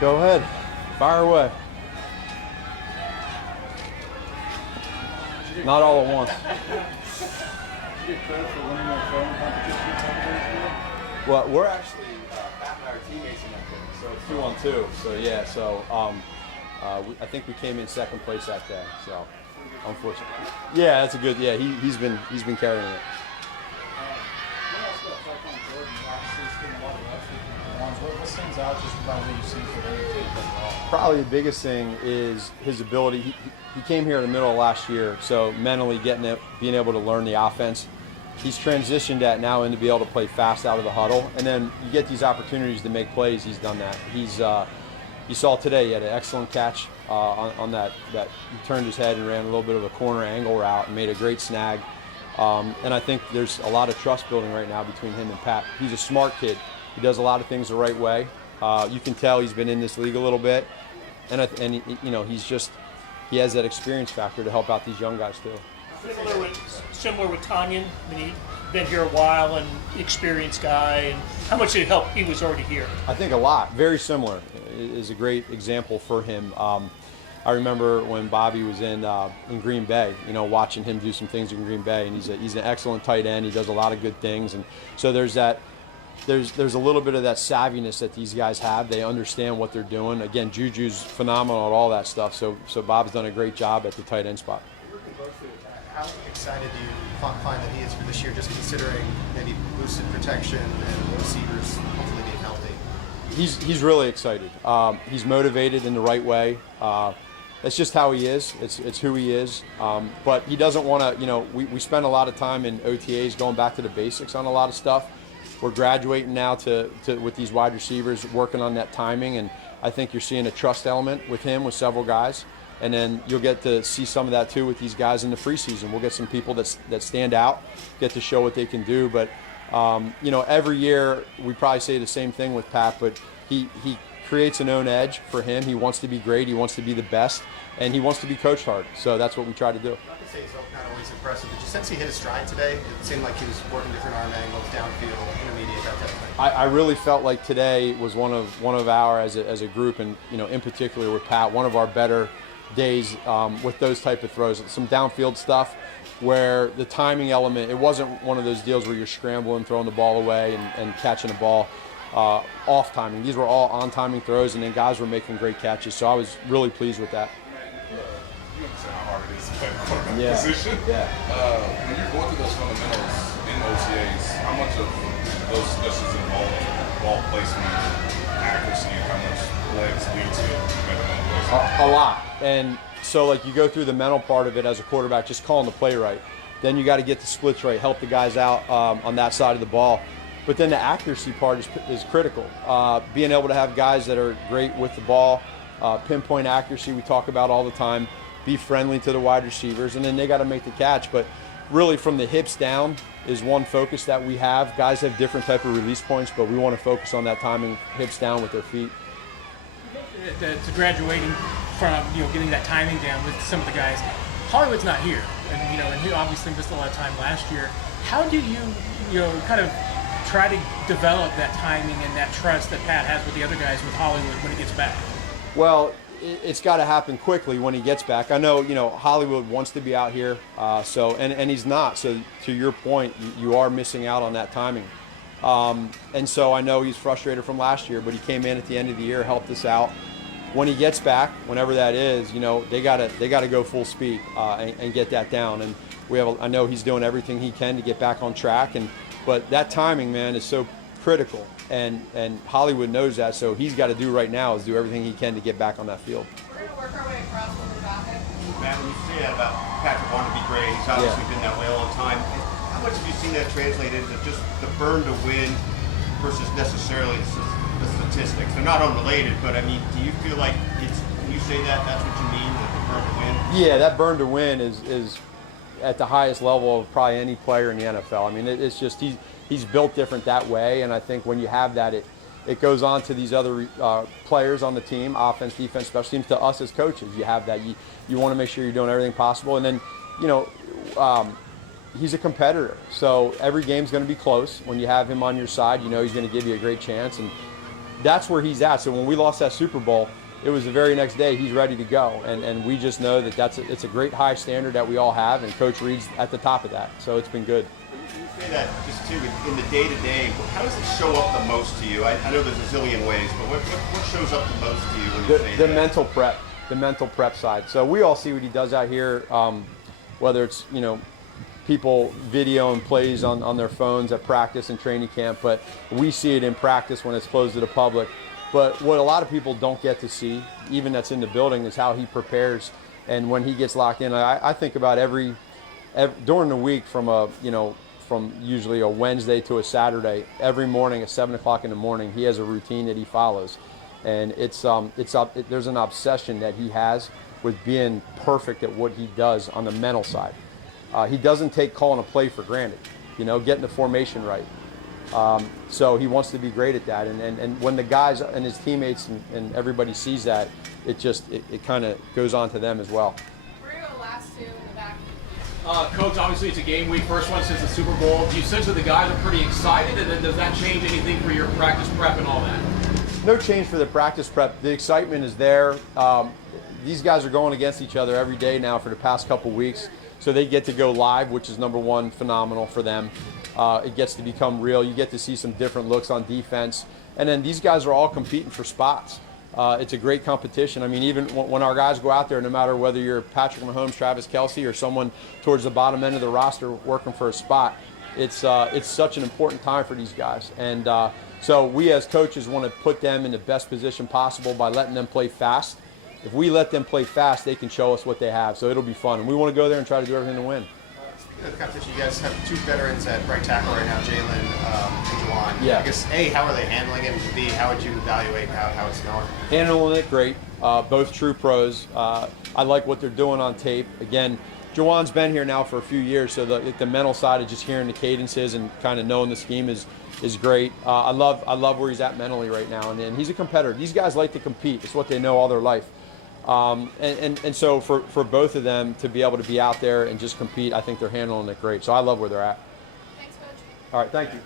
Go ahead. Fire away. Not all at once. Well, we're actually, Matt and I are teammates in that thing, so it's 2-on-2. So yeah, I think we came in second place that day. So unfortunately, yeah, that's a good. Yeah, he's been carrying it. What stands out just about what you've seen from him? Probably the biggest thing is his ability. He came here in the middle of last year, so mentally being able to learn the offense. He's transitioned that now into be able to play fast out of the huddle, and then you get these opportunities to make plays. He's done that. You saw today he had an excellent catch on that. He turned his head and ran a little bit of a corner angle route and made a great snag. And I think there's a lot of trust building right now between him and Pat. He's a smart kid. He does a lot of things the right way. You can tell he's been in this league a little bit, and he has that experience factor to help out these young guys too. Similar with Tanyan. I mean, he's been here a while and experienced guy. And how much did it help? He was already here. I think a lot. Very similar is a great example for him. I remember when Bobby was in Green Bay, watching him do some things in Green Bay, and he's an excellent tight end. He does a lot of good things, and so there's a little bit of that savviness that these guys have. They understand what they're doing. Again, Juju's phenomenal at all that stuff. So Bob's done a great job at the tight end spot. How excited do you find that he is for this year, just considering maybe boosted protection and receivers hopefully being healthy? He's really excited. He's motivated in the right way. That's just how he is. It's who he is. But he doesn't want to. We spend a lot of time in OTAs going back to the basics on a lot of stuff. We're graduating now to with these wide receivers, working on that timing, and I think you're seeing a trust element with him with several guys. And then you'll get to see some of that too with these guys in the preseason. We'll get some people that stand out, get to show what they can do. But every year we probably say the same thing with Pat, but he creates an own edge for him. He wants to be great. He wants to be the best, and he wants to be coached hard. So that's what we try to do. Not to say he's not always impressive, but you sense he hit his stride today? It seemed like he was working different arm angles, downfield, intermediate, that type of thing. I really felt like today was one of our as a group, and in particular with Pat, one of our better days with those type of throws. Some downfield stuff where the timing element, it wasn't one of those deals where you're scrambling, throwing the ball away and catching the ball off timing. These were all on timing throws, and then guys were making great catches. So I was really pleased with that. You understand how hard it is to play quarterback position. Yeah. When you're going through those fundamentals in OTAs, how much of those discussions involve ball placement, accuracy, and how much legs lead to better mental placement? A lot. And so you go through the mental part of it as a quarterback, just calling the play right. Then you got to get the splits right, help the guys out on that side of the ball. But then the accuracy part is critical. Being able to have guys that are great with the ball, pinpoint accuracy we talk about all the time, be friendly to the wide receivers, and then they got to make the catch. But really from the hips down is one focus that we have. Guys have different type of release points, but we want to focus on that timing, hips down with their feet. To graduating from getting that timing down with some of the guys. Hollywood's not here, and he obviously missed a lot of time last year. How do you kind of try to develop that timing and that trust that Pat has with the other guys with Hollywood when he gets back? Well, it's got to happen quickly when he gets back. I know Hollywood wants to be out here, and he's not. So to your point, you are missing out on that timing. And so I know he's frustrated from last year, but he came in at the end of the year, helped us out. When he gets back, whenever that is, they gotta go full speed and get that down. And I know he's doing everything he can to get back on track. But that timing, man, is so critical, and Hollywood knows that. So he's got to do right now is do everything he can to get back on that field. We're gonna work our way across the bracket. Matt, when you say that about Patrick wanting to be great, he's obviously been that way all the time. How much have you seen that translated into just the burn to win versus necessarily the statistics? They're not unrelated, but I mean, do you feel like when you say that's what you mean, that the burn to win? Yeah, that burn to win is at the highest level of probably any player in the NFL. I mean, it's just he's built different that way, and I think when you have that, it goes on to these other players on the team, offense, defense, special teams, to us as coaches. You have that. You want to make sure you're doing everything possible, and then he's a competitor, so every game's going to be close. When you have him on your side, he's going to give you a great chance, and that's where he's at. So when we lost that Super Bowl, it was the very next day he's ready to go, and we just know that it's a great high standard that we all have, and Coach Reed's at the top of that. So it's been good. You say that just too in the day-to-day. How does it show up the most to you? I know there's a zillion ways, but what shows up the most to you when you say The that? mental prep side. So we all see what he does out here, whether it's people video and plays on their phones at practice and training camp, but we see it in practice when it's closed to the public. But what a lot of people don't get to see, even that's in the building, is how he prepares. And when he gets locked in, I think about every during the week from usually a Wednesday to a Saturday, every morning at 7 o'clock in the morning, he has a routine that he follows. And there's an obsession that he has with being perfect at what he does on the mental side. He doesn't take calling a play for granted, getting the formation right. So he wants to be great at that, and when the guys and his teammates and everybody sees that, it kind of goes on to them as well. We're going to go last two in the back. Coach, obviously it's a game week, first one since the Super Bowl. Do you sense that the guys are pretty excited, and then does that change anything for your practice prep and all that? No change for the practice prep. The excitement is there. These guys are going against each other every day now for the past couple weeks, so they get to go live, which is number one, phenomenal for them. It gets to become real. You get to see some different looks on defense. And then these guys are all competing for spots. It's a great competition. I mean, even when our guys go out there, no matter whether you're Patrick Mahomes, Travis Kelce, or someone towards the bottom end of the roster working for a spot, it's such an important time for these guys. And so we as coaches want to put them in the best position possible by letting them play fast. If we let them play fast, they can show us what they have. So it'll be fun. And we want to go there and try to do everything to win. Speaking of the competition, you guys have two veterans at right tackle right now, Jalen and Juwan. Yeah. I guess, A, how are they handling it? And B, how would you evaluate how it's going? Handling it great. Both true pros. I like what they're doing on tape. Again, Juwan's been here now for a few years, so the mental side of just hearing the cadences and kind of knowing the scheme is great. I love where he's at mentally right now, and he's a competitor. These guys like to compete. It's what they know all their life. And so for both of them to be able to be out there and just compete, I think they're handling it great. So I love where they're at. Thanks, Coach. All right, thank you.